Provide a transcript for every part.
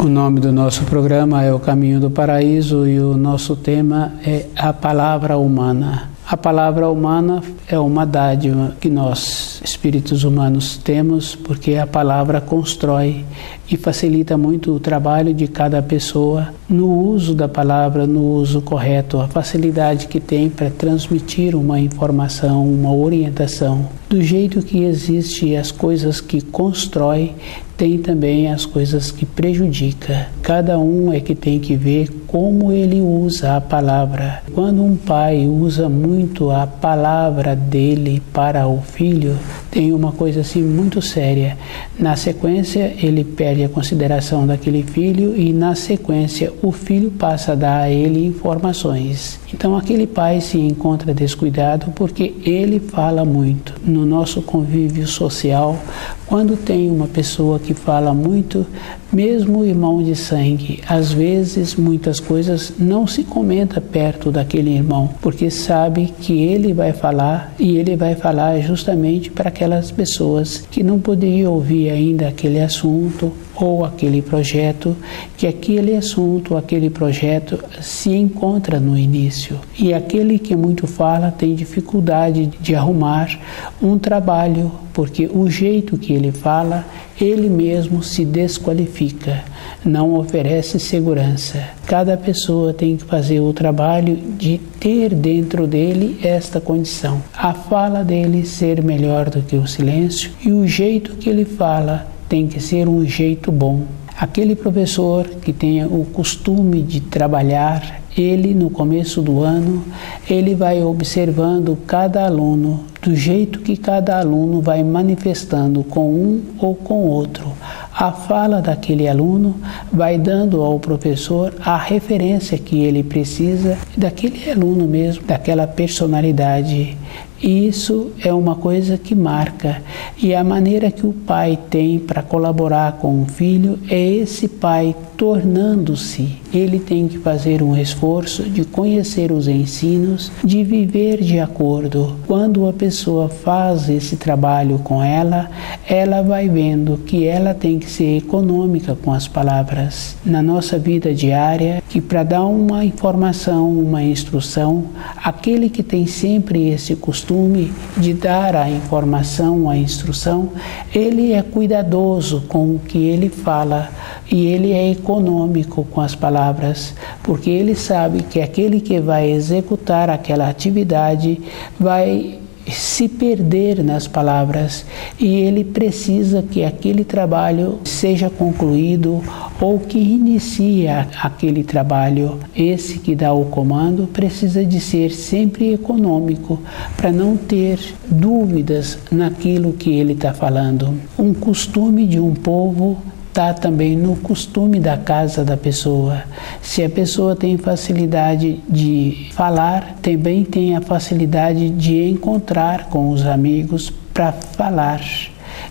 O nome do nosso programa é O Caminho do Paraíso e o nosso tema é a palavra humana. A palavra humana é uma dádiva que nós, espíritos humanos, temos, porque a palavra constrói e facilita muito o trabalho de cada pessoa no uso da palavra, no uso correto, a facilidade que tem para transmitir uma informação, uma orientação. Do jeito que existe as coisas que constrói, tem também as coisas que prejudica. Cada um é que tem que ver como ele usa a palavra. Quando um pai usa muito a palavra dele para o filho, tem uma coisa assim muito séria. Na sequência, ele perde a consideração daquele filho e na sequência o filho passa a dar a ele informações. Então aquele pai se encontra descuidado porque ele fala muito. No nosso convívio social, quando tem uma pessoa que fala muito, mesmo irmão de sangue, às vezes muitas coisas não se comenta perto daquele irmão, porque sabe que ele vai falar e ele vai falar justamente para aquelas pessoas que não poderiam ouvir ainda aquele assunto ou aquele projeto, que aquele assunto, aquele projeto se encontra no início. E aquele que muito fala tem dificuldade de arrumar um trabalho, porque o jeito que ele fala, ele mesmo se desqualifica, não oferece segurança. Cada pessoa tem que fazer o trabalho de ter dentro dele esta condição. A fala dele ser melhor do que o silêncio e o jeito que ele fala tem que ser um jeito bom. Aquele professor que tenha o costume de trabalhar, ele no começo do ano, ele vai observando cada aluno, do jeito que cada aluno vai manifestando com um ou com outro. A fala daquele aluno vai dando ao professor a referência que ele precisa daquele aluno mesmo, daquela personalidade. E isso é uma coisa que marca. E a maneira que o pai tem para colaborar com o filho é esse pai tornando-se. Ele tem que fazer um esforço de conhecer os ensinos, de viver de acordo. Quando a pessoa faz esse trabalho com ela vai vendo que ela tem que ser econômica com as palavras. Na nossa vida diária, que para dar uma informação, uma instrução, aquele que tem sempre esse costume de dar a informação, a instrução, ele é cuidadoso com o que ele fala e ele é econômico com as palavras, porque ele sabe que aquele que vai executar aquela atividade vai se perder nas palavras e ele precisa que aquele trabalho seja concluído ou que inicie aquele trabalho. Esse que dá o comando precisa de ser sempre econômico para não ter dúvidas naquilo que ele está falando. Um costume de um povo está também no costume da casa da pessoa. Se a pessoa tem facilidade de falar, também tem a facilidade de encontrar com os amigos para falar.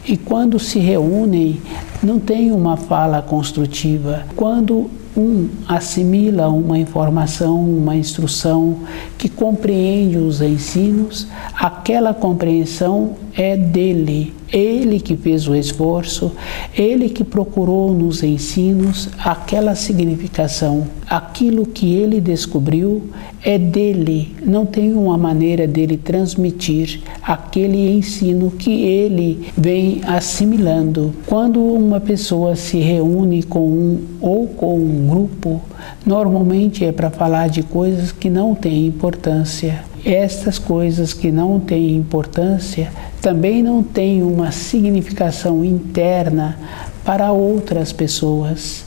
E quando se reúnem, não tem uma fala construtiva. Quando um assimila uma informação, uma instrução que compreende os ensinos, aquela compreensão é dele. Ele que fez o esforço, ele que procurou nos ensinos aquela significação. Aquilo que ele descobriu é dele, não tem uma maneira dele transmitir aquele ensino que ele vem assimilando. Quando uma pessoa se reúne com um ou com um grupo, normalmente é para falar de coisas que não têm importância. Estas coisas que não têm importância também não têm uma significação interna para outras pessoas.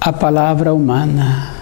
A palavra humana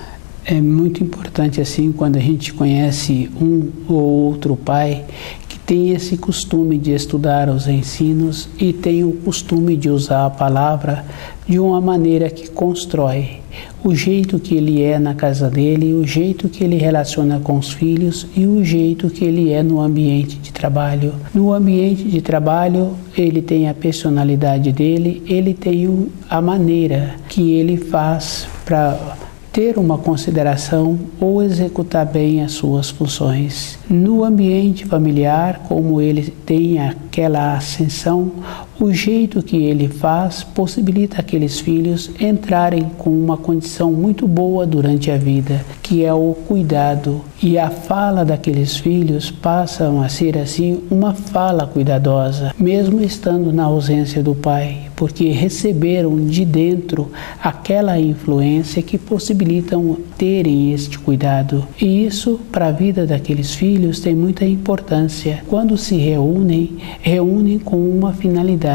é muito importante assim quando a gente conhece um ou outro pai que tem esse costume de estudar os ensinos e tem o costume de usar a palavra de uma maneira que constrói. O jeito que ele é na casa dele, o jeito que ele relaciona com os filhos e o jeito que ele é no ambiente de trabalho. No ambiente de trabalho, ele tem a personalidade dele, ele tem a maneira que ele faz para ter uma consideração ou executar bem as suas funções. No ambiente familiar, como ele tem aquela ascensão, o jeito que ele faz possibilita aqueles filhos entrarem com uma condição muito boa durante a vida, que é o cuidado. E a fala daqueles filhos passa a ser assim uma fala cuidadosa, mesmo estando na ausência do pai, porque receberam de dentro aquela influência que possibilitam terem este cuidado. E isso, para a vida daqueles filhos, tem muita importância. Quando se reúnem com uma finalidade.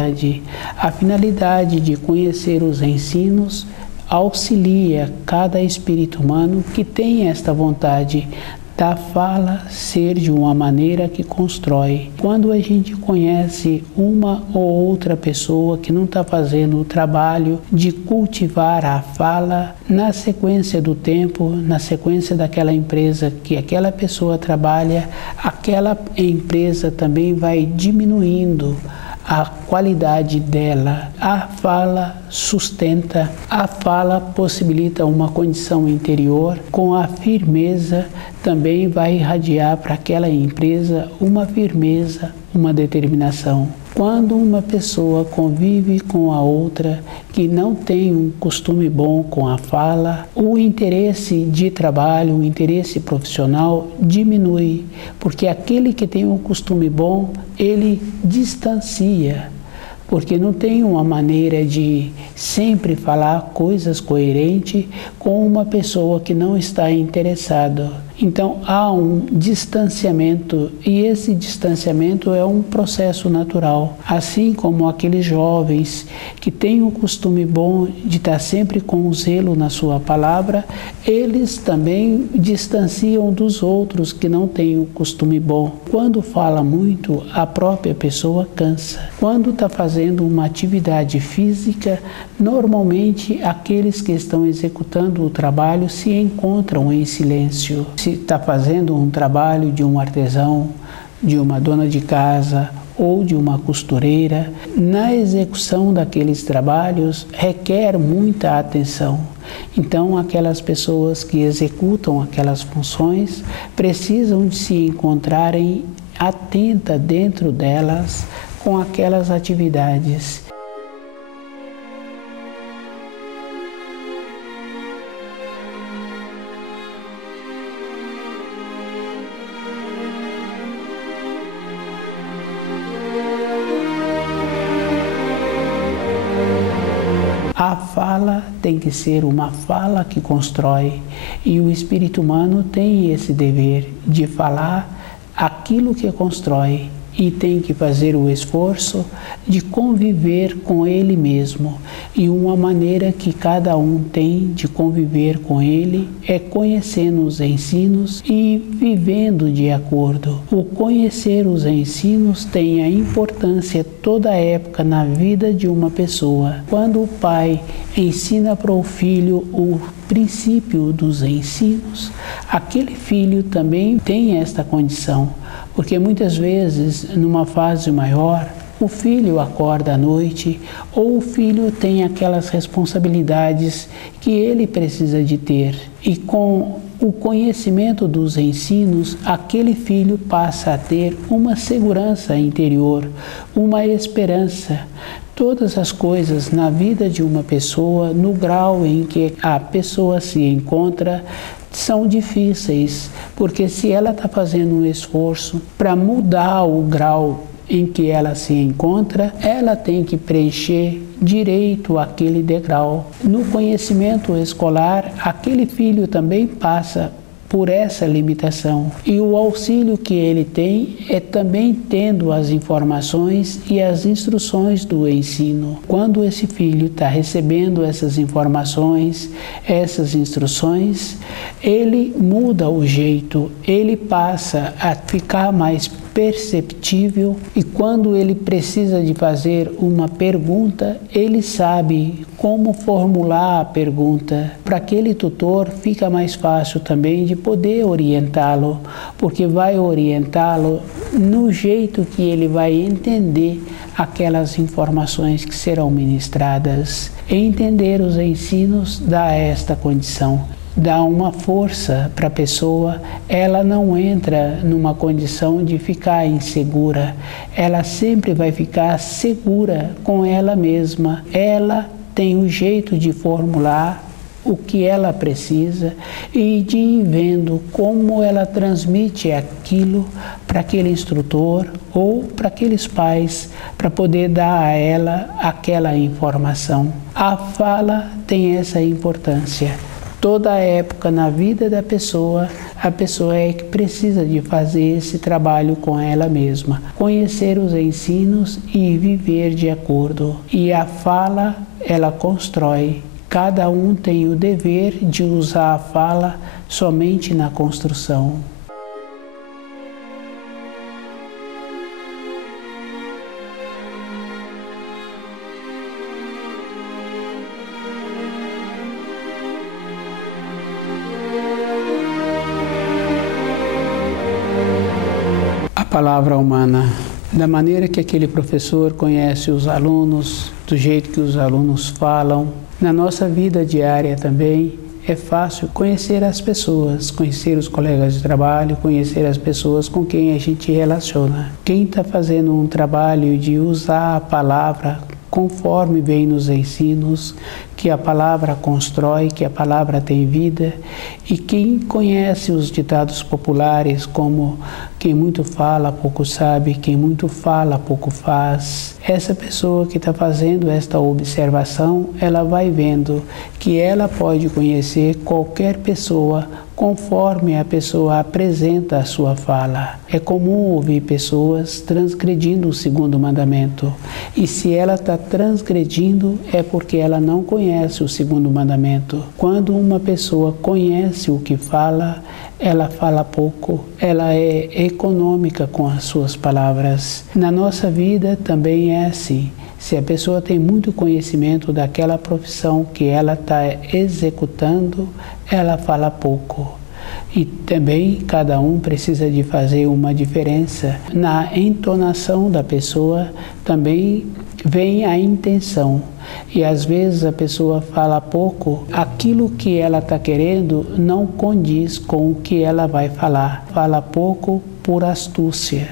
A finalidade de conhecer os ensinos auxilia cada espírito humano que tem esta vontade da fala ser de uma maneira que constrói. Quando a gente conhece uma ou outra pessoa que não está fazendo o trabalho de cultivar a fala, na sequência do tempo, na sequência daquela empresa que aquela pessoa trabalha, aquela empresa também vai diminuindo a qualidade dela. A fala sustenta, a fala possibilita uma condição interior, com a firmeza também vai irradiar para aquela empresa uma firmeza, uma determinação. Quando uma pessoa convive com a outra que não tem um costume bom com a fala, o interesse de trabalho, o interesse profissional diminui, porque aquele que tem um costume bom, ele distancia, porque não tem uma maneira de sempre falar coisas coerentes com uma pessoa que não está interessada. Então há um distanciamento e esse distanciamento é um processo natural. Assim como aqueles jovens que têm o costume bom de estar sempre com zelo na sua palavra, eles também distanciam dos outros que não têm o costume bom. Quando fala muito, a própria pessoa cansa. Quando está fazendo uma atividade física, normalmente aqueles que estão executando o trabalho se encontram em silêncio. Se está fazendo um trabalho de um artesão, de uma dona de casa ou de uma costureira, na execução daqueles trabalhos requer muita atenção. Então, aquelas pessoas que executam aquelas funções precisam de se encontrarem atentas dentro delas com aquelas atividades. A fala tem que ser uma fala que constrói e o espírito humano tem esse dever de falar aquilo que constrói e tem que fazer o esforço de conviver com ele mesmo. E uma maneira que cada um tem de conviver com ele é conhecendo os ensinos e vivendo de acordo. O conhecer os ensinos tem a importância toda a época na vida de uma pessoa. Quando o pai ensina para o filho o princípio dos ensinos, aquele filho também tem esta condição. Porque muitas vezes, numa fase maior, o filho acorda à noite ou o filho tem aquelas responsabilidades que ele precisa de ter. E com o conhecimento dos ensinos, aquele filho passa a ter uma segurança interior, uma esperança. Todas as coisas na vida de uma pessoa, no grau em que a pessoa se encontra, são difíceis, porque se ela está fazendo um esforço para mudar o grau em que ela se encontra, ela tem que preencher direito aquele degrau. No conhecimento escolar, aquele filho também passa por essa limitação. E o auxílio que ele tem é também tendo as informações e as instruções do ensino. Quando esse filho está recebendo essas informações, essas instruções, ele muda o jeito, ele passa a ficar mais perceptível, e quando ele precisa de fazer uma pergunta, ele sabe como formular a pergunta. Para aquele tutor fica mais fácil também de poder orientá-lo, porque vai orientá-lo no jeito que ele vai entender aquelas informações que serão ministradas. Entender os ensinos dá esta condição, dá uma força para a pessoa. Ela não entra numa condição de ficar insegura, ela sempre vai ficar segura com ela mesma. Ela tem um jeito de formular o que ela precisa e de ir vendo como ela transmite aquilo para aquele instrutor ou para aqueles pais, para poder dar a ela aquela informação. A fala tem essa importância. Toda época na vida da pessoa, a pessoa é que precisa de fazer esse trabalho com ela mesma, conhecer os ensinos e viver de acordo. E a fala, ela constrói. Cada um tem o dever de usar a fala somente na construção. A palavra humana, da maneira que aquele professor conhece os alunos, do jeito que os alunos falam, na nossa vida diária também é fácil conhecer as pessoas, conhecer os colegas de trabalho, conhecer as pessoas com quem a gente relaciona. Quem está fazendo um trabalho de usar a palavra conforme vem nos ensinos, que a palavra constrói, que a palavra tem vida, e quem conhece os ditados populares como quem muito fala, pouco sabe, quem muito fala, pouco faz. Essa pessoa que está fazendo esta observação, ela vai vendo que ela pode conhecer qualquer pessoa conforme a pessoa apresenta a sua fala. É comum ouvir pessoas transgredindo o segundo mandamento, e se ela está transgredindo é porque ela não conhece o segundo mandamento. Quando uma pessoa conhece o que fala, ela fala pouco, ela é econômica com as suas palavras. Na nossa vida também é assim. Se a pessoa tem muito conhecimento daquela profissão que ela está executando, ela fala pouco. E também cada um precisa de fazer uma diferença. Na entonação da pessoa também vem a intenção. E às vezes a pessoa fala pouco, aquilo que ela está querendo não condiz com o que ela vai falar. Fala pouco por astúcia,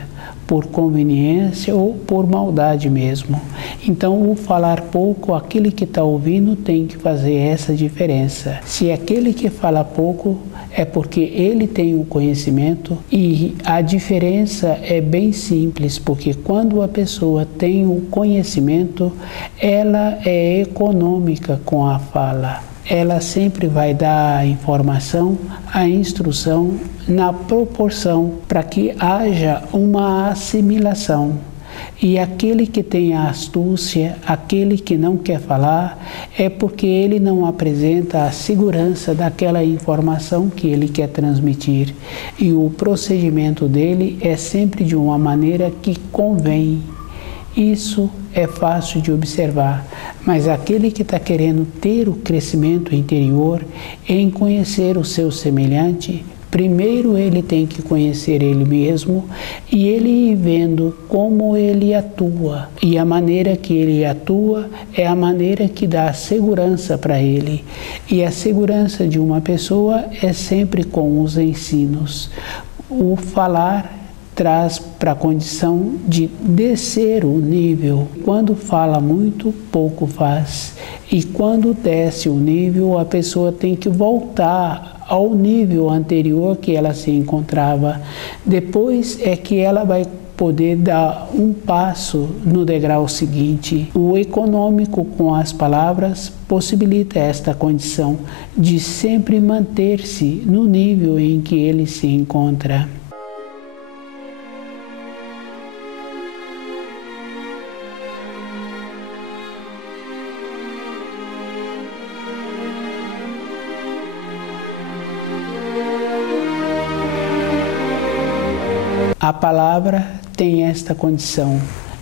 por conveniência ou por maldade mesmo. Então, o falar pouco, aquele que está ouvindo tem que fazer essa diferença. Se aquele que fala pouco é porque ele tem o conhecimento, e a diferença é bem simples, porque quando a pessoa tem o conhecimento, ela é econômica com a fala. Ela sempre vai dar a informação, a instrução na proporção para que haja uma assimilação. E aquele que tem a astúcia, aquele que não quer falar, é porque ele não apresenta a segurança daquela informação que ele quer transmitir. E o procedimento dele é sempre de uma maneira que convém. Isso é fácil de observar, mas aquele que está querendo ter o crescimento interior em conhecer o seu semelhante, primeiro ele tem que conhecer ele mesmo e ele ir vendo como ele atua. E a maneira que ele atua é a maneira que dá segurança para ele. E a segurança de uma pessoa é sempre com os ensinos. O falar traz para a condição de descer o nível. Quando fala muito, pouco faz. E quando desce o nível, a pessoa tem que voltar ao nível anterior que ela se encontrava. Depois é que ela vai poder dar um passo no degrau seguinte. O econômico com as palavras possibilita esta condição de sempre manter-se no nível em que ele se encontra. A A palavra tem esta condição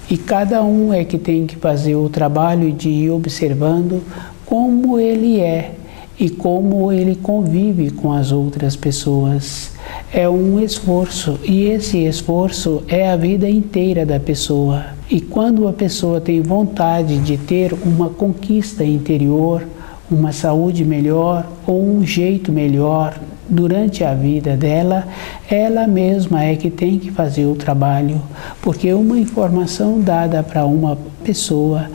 e cada um é que tem que fazer o trabalho de ir observando como ele é e como ele convive com as outras pessoas. É um esforço e esse esforço é a vida inteira da pessoa. E quando a pessoa tem vontade de ter uma conquista interior, uma saúde melhor ou um jeito melhor durante a vida dela, ela mesma é que tem que fazer o trabalho, porque uma informação dada para uma pessoa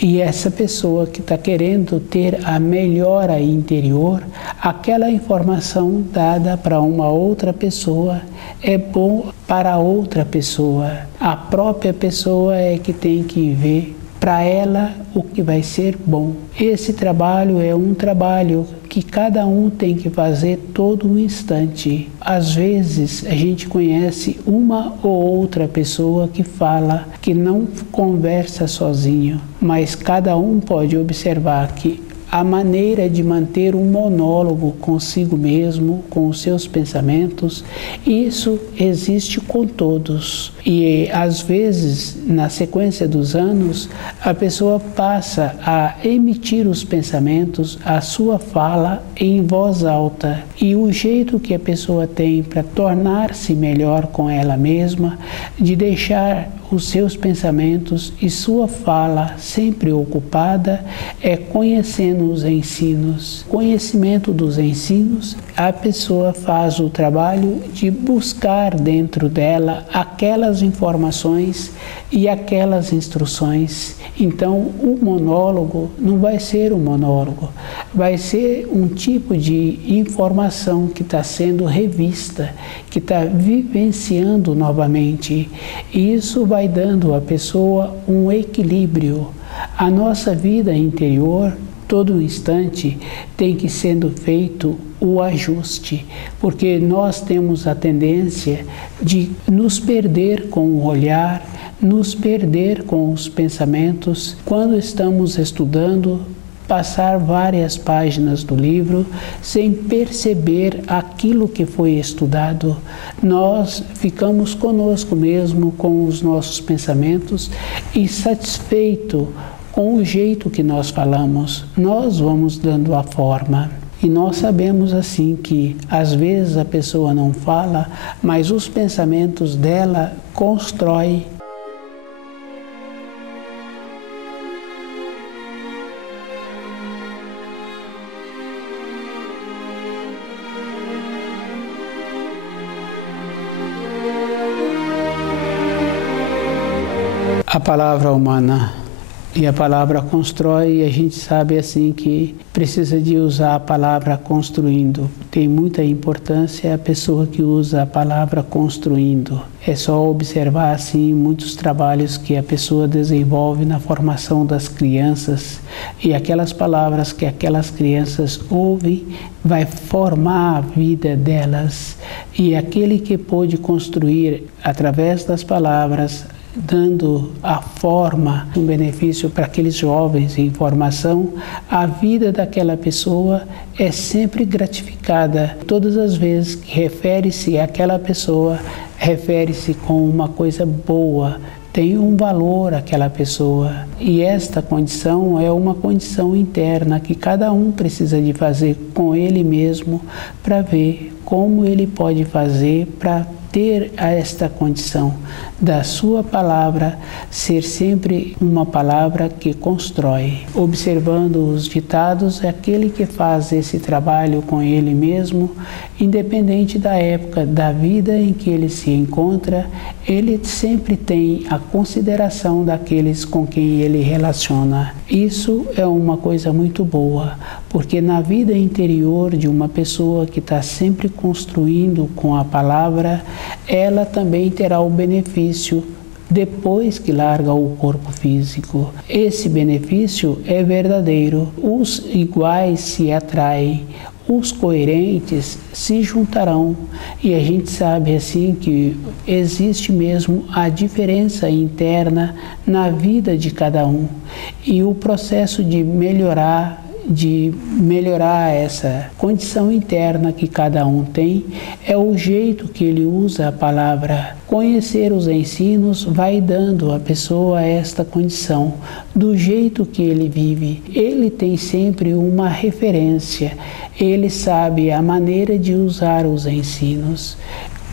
e essa pessoa que está querendo ter a melhora interior, aquela informação dada para uma outra pessoa é bom para outra pessoa. A própria pessoa é que tem que ver para ela o que vai ser bom. Esse trabalho é um trabalho que cada um tem que fazer todo um instante. Às vezes a gente conhece uma ou outra pessoa que fala, que não conversa sozinho, mas cada um pode observar que a maneira de manter um monólogo consigo mesmo, com os seus pensamentos, isso existe com todos. E às vezes, na sequência dos anos, a pessoa passa a emitir os pensamentos, a sua fala em voz alta. E o jeito que a pessoa tem para tornar-se melhor com ela mesma, de deixar os seus pensamentos e sua fala sempre ocupada, é conhecendo os ensinos. Conhecimento dos ensinos, a pessoa faz o trabalho de buscar dentro dela aquelas informações e aquelas instruções. Então, o monólogo não vai ser um monólogo, vai ser um tipo de informação que está sendo revista, que está vivenciando novamente. E isso vai dando à pessoa um equilíbrio. A nossa vida interior, todo instante, tem que sendo feito o ajuste, porque nós temos a tendência de nos perder com o olhar, nos perder com os pensamentos. Quando estamos estudando, passar várias páginas do livro sem perceber aquilo que foi estudado, nós ficamos conosco mesmo, com os nossos pensamentos e satisfeito com o jeito que nós falamos, nós vamos dando a forma. E nós sabemos assim que às vezes a pessoa não fala, mas os pensamentos dela constroem. A palavra humana e a palavra constrói, e a gente sabe assim que precisa de usar a palavra construindo. Tem muita importância a pessoa que usa a palavra construindo. É só observar assim muitos trabalhos que a pessoa desenvolve na formação das crianças, e aquelas palavras que aquelas crianças ouvem vai formar a vida delas. E aquele que pôde construir através das palavras, dando a forma, um benefício para aqueles jovens em formação, a vida daquela pessoa é sempre gratificada. Todas as vezes que refere-se àquela pessoa, refere-se com uma coisa boa, tem um valor aquela pessoa. E esta condição é uma condição interna que cada um precisa de fazer com ele mesmo para ver como ele pode fazer para ter esta condição da sua palavra ser sempre uma palavra que constrói. Observando os ditados, é aquele que faz esse trabalho com ele mesmo, independente da época da vida em que ele se encontra, ele sempre tem a consideração daqueles com quem ele relaciona. Isso é uma coisa muito boa, porque na vida interior de uma pessoa que está sempre construindo com a palavra, ela também terá o benefício depois que larga o corpo físico. Esse benefício é verdadeiro. Os iguais se atraem, os coerentes se juntarão. E a gente sabe assim que existe mesmo a diferença interna na vida de cada um. E o processo de melhorar, de melhorar essa condição interna que cada um tem é o jeito que ele usa a palavra. Conhecer os ensinos vai dando à pessoa esta condição, do jeito que ele vive. Ele tem sempre uma referência, ele sabe a maneira de usar os ensinos.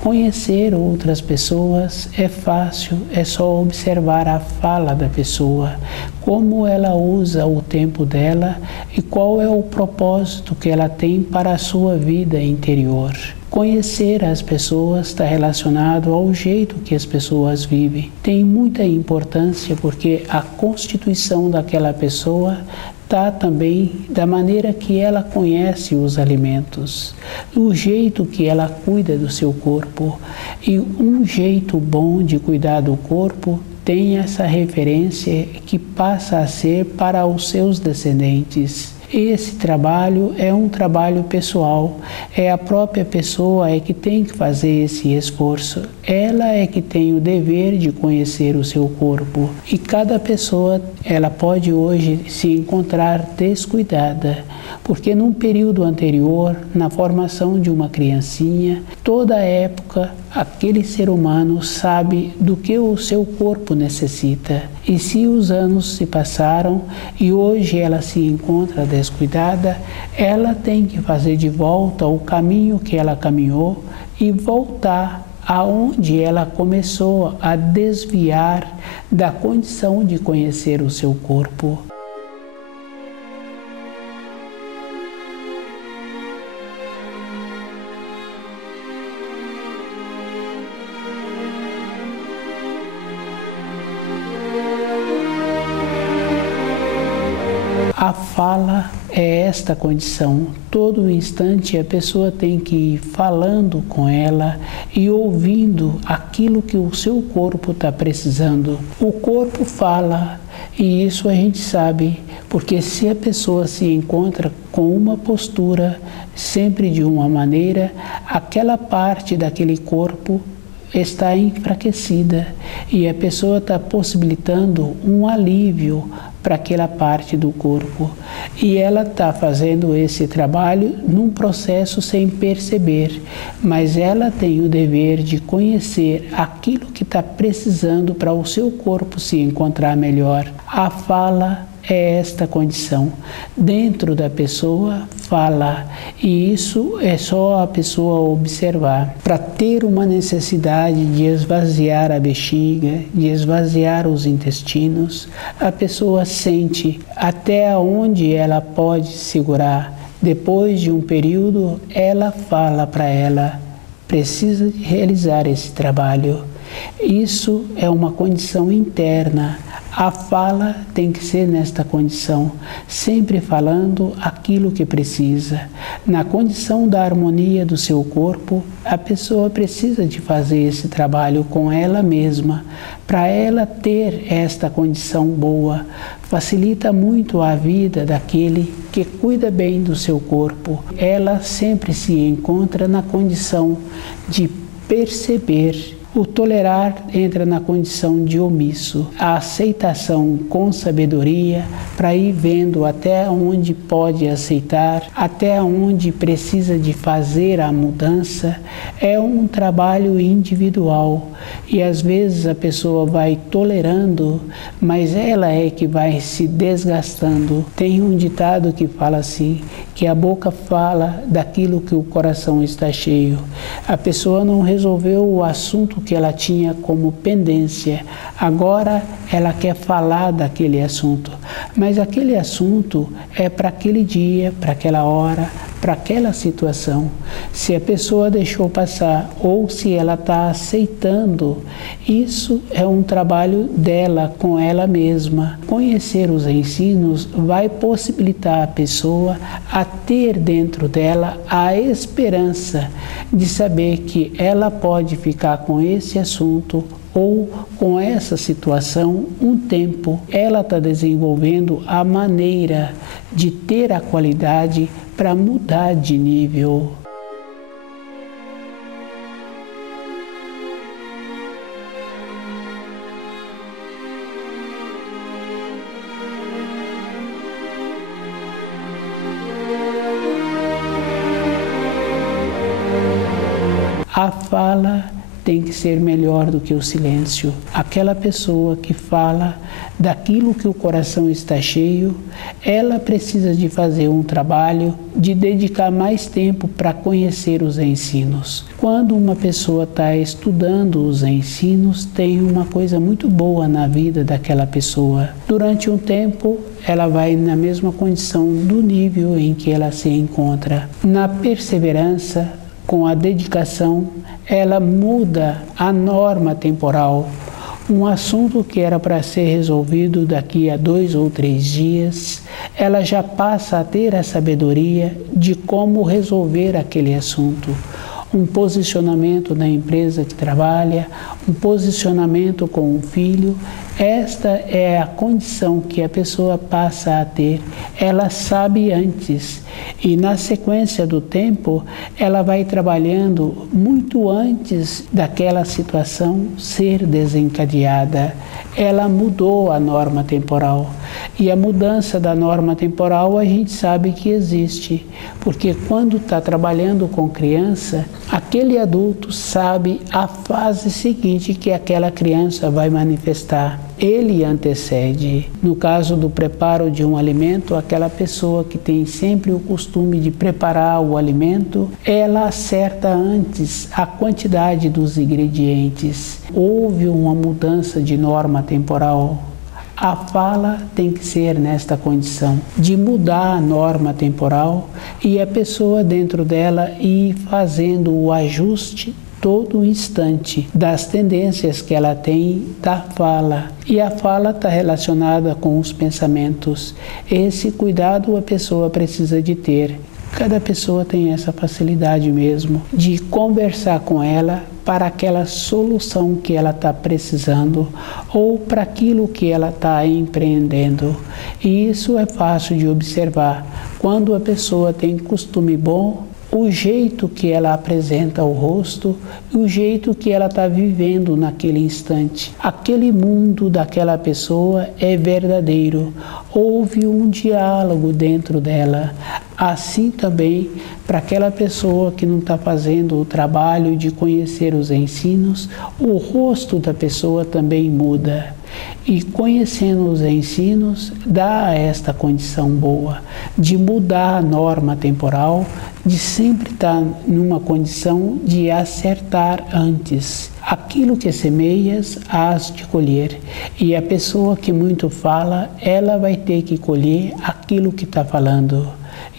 Conhecer outras pessoas é fácil, é só observar a fala da pessoa, como ela usa o tempo dela e qual é o propósito que ela tem para a sua vida interior. Conhecer as pessoas está relacionado ao jeito que as pessoas vivem. Tem muita importância porque a constituição daquela pessoa está também da maneira que ela conhece os alimentos, do jeito que ela cuida do seu corpo. E um jeito bom de cuidar do corpo tem essa referência que passa a ser para os seus descendentes. Esse trabalho é um trabalho pessoal, é a própria pessoa que tem que fazer esse esforço. Ela é que tem o dever de conhecer o seu corpo. E cada pessoa, ela pode hoje se encontrar descuidada, porque num período anterior, na formação de uma criancinha, toda época, aquele ser humano sabe do que o seu corpo necessita. E se os anos se passaram e hoje ela se encontra descuidada, ela tem que fazer de volta o caminho que ela caminhou e voltar aonde ela começou a desviar da condição de conhecer o seu corpo. A fala é esta condição. Todo instante a pessoa tem que ir falando com ela e ouvindo aquilo que o seu corpo está precisando. O corpo fala e isso a gente sabe, porque se a pessoa se encontra com uma postura sempre de uma maneira, aquela parte daquele corpo está enfraquecida e a pessoa está possibilitando um alívio para aquela parte do corpo. E ela está fazendo esse trabalho num processo sem perceber, mas ela tem o dever de conhecer aquilo que está precisando para o seu corpo se encontrar melhor. A fala é esta condição. Dentro da pessoa fala, e isso é só a pessoa observar. Para ter uma necessidade de esvaziar a bexiga, de esvaziar os intestinos, a pessoa sente até onde ela pode segurar. Depois de um período, ela fala para ela, precisa realizar esse trabalho. Isso é uma condição interna. A fala tem que ser nesta condição, sempre falando aquilo que precisa. Na condição da harmonia do seu corpo, a pessoa precisa de fazer esse trabalho com ela mesma, para ela ter esta condição boa. Facilita muito a vida daquele que cuida bem do seu corpo. Ela sempre se encontra na condição de perceber. O tolerar entra na condição de omisso. A aceitação com sabedoria para ir vendo até onde pode aceitar, até onde precisa de fazer a mudança, é um trabalho individual. E às vezes a pessoa vai tolerando, mas ela é que vai se desgastando. Tem um ditado que fala assim, que a boca fala daquilo que o coração está cheio. A pessoa não resolveu o assunto que ela tinha como pendência. Agora ela quer falar daquele assunto. Mas aquele assunto é para aquele dia, para aquela hora, para aquela situação. Se a pessoa deixou passar ou se ela está aceitando, isso é um trabalho dela com ela mesma. Conhecer os ensinos vai possibilitar a pessoa a ter dentro dela a esperança de saber que ela pode ficar com esse assunto ou com essa situação um tempo. Ela está desenvolvendo a maneira de ter a qualidade para mudar de nível. A fala tem que ser melhor do que o silêncio. Aquela pessoa que fala daquilo que o coração está cheio, ela precisa de fazer um trabalho, de dedicar mais tempo para conhecer os ensinos. Quando uma pessoa está estudando os ensinos, tem uma coisa muito boa na vida daquela pessoa. Durante um tempo, ela vai na mesma condição do nível em que ela se encontra. Na perseverança, com a dedicação, ela muda a norma temporal. Um assunto que era para ser resolvido daqui a 2 ou 3 dias, ela já passa a ter a sabedoria de como resolver aquele assunto. Um posicionamento na empresa que trabalha, um posicionamento com o filho. Esta é a condição que a pessoa passa a ter. Ela sabe antes e na sequência do tempo ela vai trabalhando muito antes daquela situação ser desencadeada. Ela mudou a norma temporal. E a mudança da norma temporal a gente sabe que existe, porque quando está trabalhando com criança, aquele adulto sabe a fase seguinte que aquela criança vai manifestar. Ele antecede. No caso do preparo de um alimento, aquela pessoa que tem sempre o costume de preparar o alimento, ela acerta antes a quantidade dos ingredientes. Houve uma mudança de norma temporal. A fala tem que ser nesta condição de mudar a norma temporal e a pessoa dentro dela ir fazendo o ajuste todo instante das tendências que ela tem da fala. E a fala está relacionada com os pensamentos. Esse cuidado a pessoa precisa de ter. Cada pessoa tem essa facilidade mesmo de conversar com ela para aquela solução que ela está precisando ou para aquilo que ela está empreendendo. E isso é fácil de observar. Quando a pessoa tem costume bom, o jeito que ela apresenta o rosto e o jeito que ela está vivendo naquele instante. Aquele mundo daquela pessoa é verdadeiro. Houve um diálogo dentro dela. Assim também, para aquela pessoa que não está fazendo o trabalho de conhecer os ensinos, o rosto da pessoa também muda. E conhecendo os ensinos, dá esta condição boa de mudar a norma temporal, de sempre estar numa condição de acertar antes. Aquilo que semeias, hás de colher. E a pessoa que muito fala, ela vai ter que colher aquilo que está falando.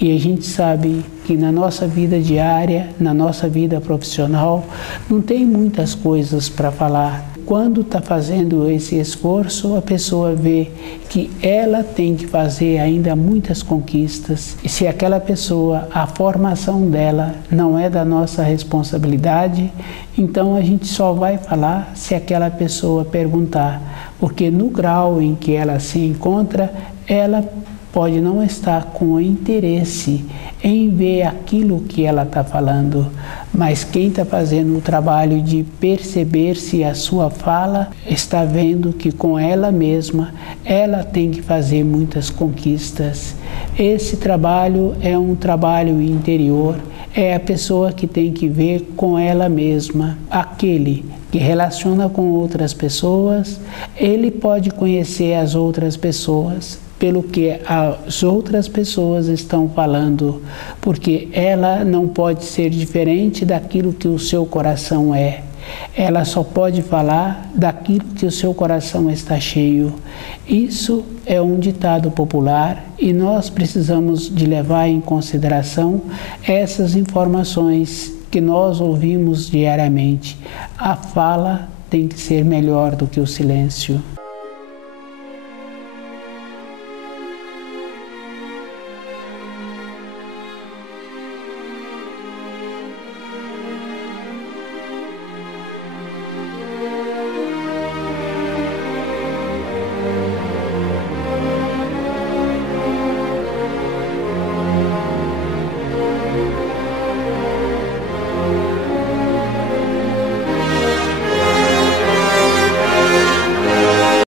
E a gente sabe que na nossa vida diária, na nossa vida profissional, não tem muitas coisas para falar. Quando está fazendo esse esforço, a pessoa vê que ela tem que fazer ainda muitas conquistas. E se aquela pessoa, a formação dela não é da nossa responsabilidade, então a gente só vai falar se aquela pessoa perguntar. Porque no grau em que ela se encontra, ela pode não estar com interesse em ver aquilo que ela está falando, mas quem está fazendo o trabalho de perceber se a sua fala está vendo que com ela mesma ela tem que fazer muitas conquistas. Esse trabalho é um trabalho interior, é a pessoa que tem que ver com ela mesma. Aquele que relaciona com outras pessoas, ele pode conhecer as outras pessoas pelo que as outras pessoas estão falando, porque ela não pode ser diferente daquilo que o seu coração é. Ela só pode falar daquilo que o seu coração está cheio. Isso é um ditado popular e nós precisamos de levar em consideração essas informações que nós ouvimos diariamente. A fala tem que ser melhor do que o silêncio.